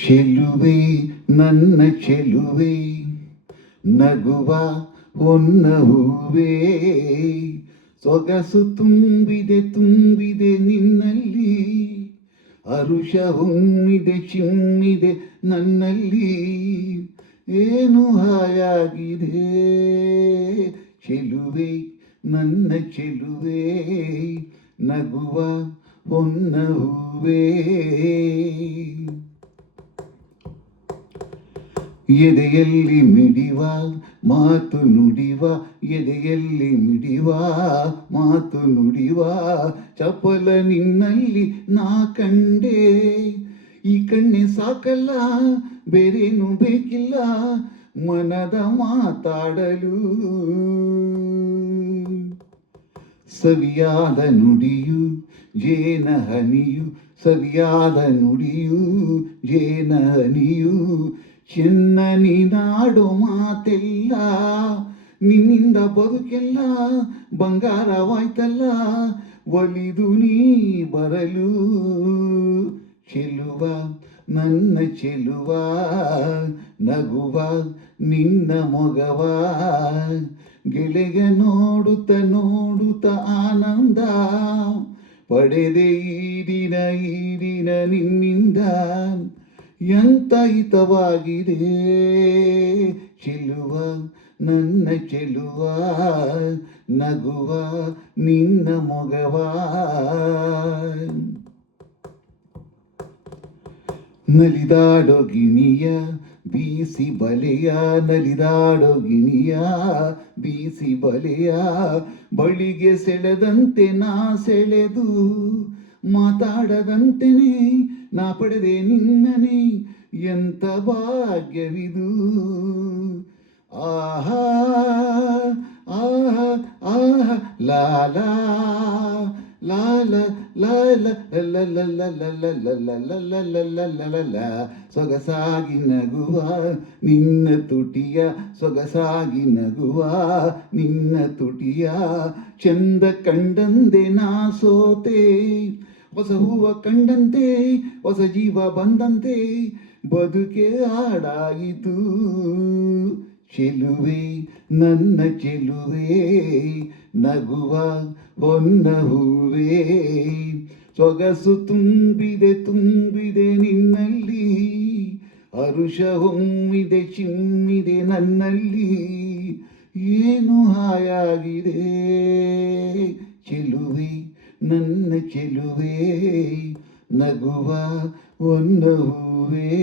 ಚೆಲುವೆ ನನ್ನ ಚೆಲುವೆ ನಗುವ ಹೊನ್ನ ಹೂವೇ ಸೊಗಸು ತುಂಬಿದೆ ನಿನ್ನಲ್ಲಿ ಹರುಷ ಹೊಮ್ಮಿದೆ ಚಿಮ್ಮಿದೆ ನನ್ನಲ್ಲಿ ಏನು ಹಾಯಾಗಿದೆ ಚೆಲುವೆ ನನ್ನ ಚೆಲುವೆ ನಗುವ ಹೊನ್ನ ಹೂವೇ ಎದೆಯಲ್ಲಿ ಮಿಡಿವ ಮಾತು ನುಡಿವ ಎದೆಯಲ್ಲಿ ಮಿಡಿವ ಮಾತು ನುಡಿವ ಚಪಲ ನಿನ್ನಲ್ಲಿ ನಾ ಕಂಡೆ ಈ ಕಣ್ಣೆ ಸಾಕಲ್ಲ ಬೇರೇನು ಬೇಕಿಲ್ಲ ಮನದ ಮಾತಾಡಲು ಸವಿಯಾದ ನುಡಿಯು ಜೇನ ಹನಿಯು ಸವಿಯಾದ ನುಡಿಯು ಜೇನ ಹನಿಯು ಚೆನ್ನ ನೀನಾಡೋ ಮಾತೆಲ್ಲ ನಿನ್ನಿಂದ ಬದುಕೆಲ್ಲ ಬಂಗಾರವಾಯ್ತಲ್ಲ ಒಲಿದು ನೀ ಬರಲು ಚೆಲುವ ನನ್ನ ಚೆಲುವ ನಗುವ ನಿನ್ನ ಮೊಗವ ಗೆಳೆಗ ನೋಡುತ್ತ ಆನಂದ ಪಡೆದೆ ಈ ದಿನ ನಿನ್ನಿಂದ ಎಂತ ಹಿತವಾಗಿದೆ ಚೆಲುವ ನನ್ನ ಚೆಲುವ ನಗುವ ನಿನ್ನ ಮೊಗವ ನಲಿದಾಡೋ ಗಿಣಿಯ ಬೀಸಿ ಬಲೆಯ ನಲಿದಾಡೋ ಗಿಣಿಯ ಬೀಸಿ ಬಲೆಯ ಬಳಿಗೆ ಸೆಳೆದಂತೆ ನಾ ಸೆಳೆದು ಮಾತಾಡದಂತೆನೆ ನಾ ಪಡೆದೆ ನಿನ್ನನೆ ಎಂತ ಭಾಗ್ಯವಿದು ಆಹಾ ಆಹಾ ಆಹಾ ಲಾಲಾ ಲಾಲ ಲಾಲ ಸೊಗಸಾಗಿ ನಗುವ ನಿನ್ನ ತುಟಿಯ ಸೊಗಸಾಗಿ ನಗುವ ನಿನ್ನ ತುಟಿಯ ಚಂದ ಕಂಡಂದೆ ನಾ ಸೋತೆ ಹೊಸ ಹೂವ ಕಂಡಂತೆ ಹೊಸ ಜೀವ ಬಂದಂತೆ ಬದುಕೆ ಹಾಡಾಯಿತು ಚೆಲುವೆ ನನ್ನ ಚೆಲುವೆ ನಗುವ ಹೊನ್ನ ಹೂವೇ ಸೊಗಸು ತುಂಬಿದೆ ನಿನ್ನಲ್ಲಿ ಹರುಷ ಹೊಮ್ಮಿದೆ ಚಿಮ್ಮಿದೆ ನನ್ನಲ್ಲಿ ಏನು ಹಾಯಾಗಿದೆ ಚೆಲುವೆ ನನ್ನ ಚೆಲುವೆ ನಗುವ ಹೊನ್ನ ಹೂವೇ